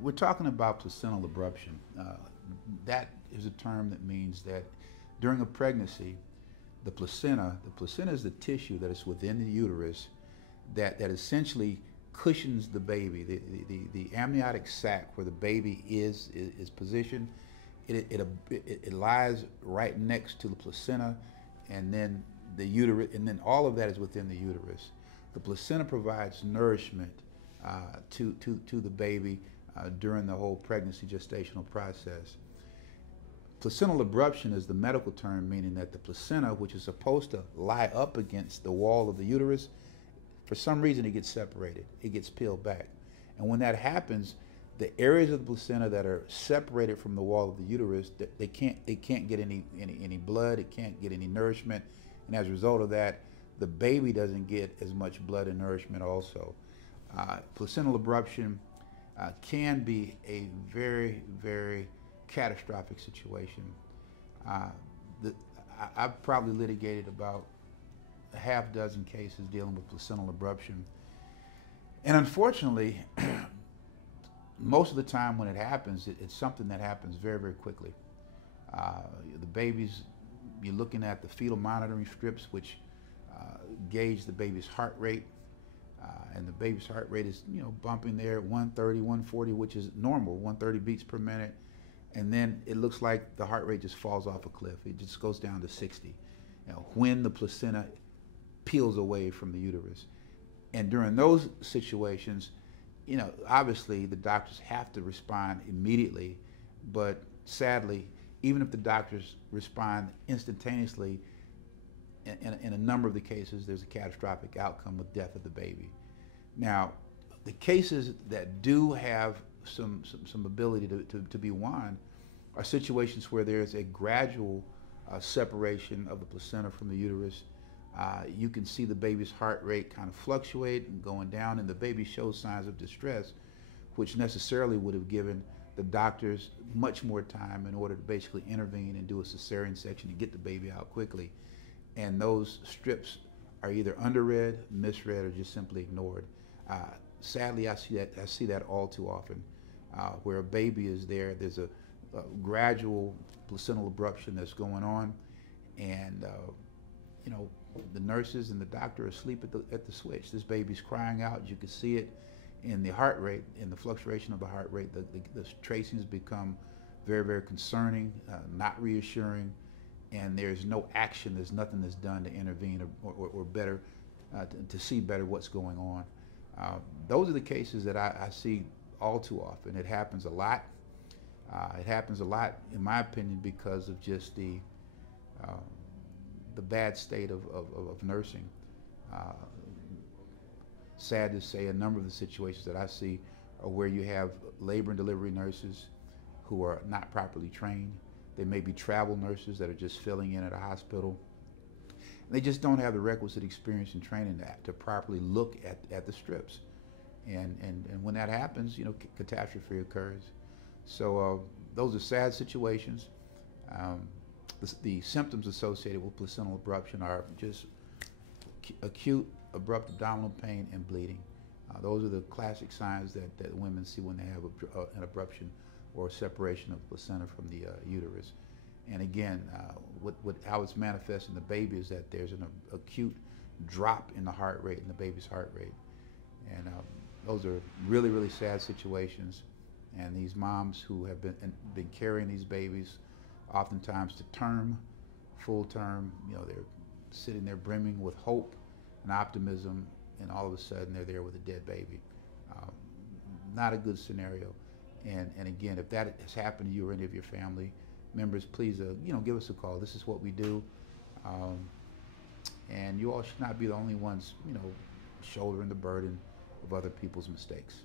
We're talking about placental abruption. That is a term that means that during a pregnancy, the placenta is the tissue that is within the uterus that essentially cushions the baby. The amniotic sac where the baby is positioned, it lies right next to the placenta, and then the uterus, and then all of that is within the uterus. The placenta provides nourishment to the baby during the whole pregnancy gestational process. Placental abruption is the medical term meaning that the placenta, which is supposed to lie up against the wall of the uterus, for some reason it gets separated, it gets peeled back. And when that happens, the areas of the placenta that are separated from the wall of the uterus, they can't get any blood, it can't get any nourishment, and as a result of that, the baby doesn't get as much blood and nourishment also. Placental abruption can be a very, very catastrophic situation. I've probably litigated about a half dozen cases dealing with placental abruption. And unfortunately, most of the time when it happens, it's something that happens very, very quickly. The babies, you're looking at the fetal monitoring strips, which gauge the baby's heart rate. And the baby's heart rate is, bumping there at 130, 140, which is normal, 130 beats per minute. And then it looks like the heart rate just falls off a cliff. It just goes down to 60, when the placenta peels away from the uterus. And during those situations, obviously the doctors have to respond immediately, but sadly, even if the doctors respond instantaneously, in a number of the cases, there's a catastrophic outcome with death of the baby. Now, the cases that do have some ability to be won are situations where there's a gradual separation of the placenta from the uterus. You can see the baby's heart rate kind of fluctuate and going down, and the baby shows signs of distress, which necessarily would have given the doctors much more time in order to basically intervene and do a cesarean section and get the baby out quickly. And those strips are either underread, misread, or just simply ignored. Sadly, I see that all too often, where a baby is there. There's a gradual placental abruption that's going on, and the nurses and the doctor are asleep at the switch. This baby's crying out. You can see it in the heart rate, in the fluctuation of the heart rate. The tracings become very, very concerning, not reassuring, and there's no action. There's nothing that's done to intervene or better, to see better what's going on. Those are the cases that I see all too often. It happens a lot. It happens a lot, in my opinion, because of just the bad state of nursing. Sad to say, a number of the situations that I see are where you have labor and delivery nurses who are not properly trained. They may be travel nurses that are just filling in at a hospital. They just don't have the requisite experience and training to properly look at the strips. And when that happens, catastrophe occurs. So those are sad situations. The symptoms associated with placental abruption are just acute abrupt abdominal pain and bleeding. Those are the classic signs that women see when they have an abruption or separation of placenta from the uterus. And again, how it's manifest in the baby is that there's an acute drop in the heart rate, in the baby's heart rate. And those are really, really sad situations. And these moms who have been carrying these babies, oftentimes to term, full term, they're sitting there brimming with hope and optimism, and all of a sudden they're there with a dead baby. Not a good scenario. And again, if that has happened to you or any of your family members, please, give us a call. This is what we do. And you all should not be the only ones, shouldering the burden of other people's mistakes.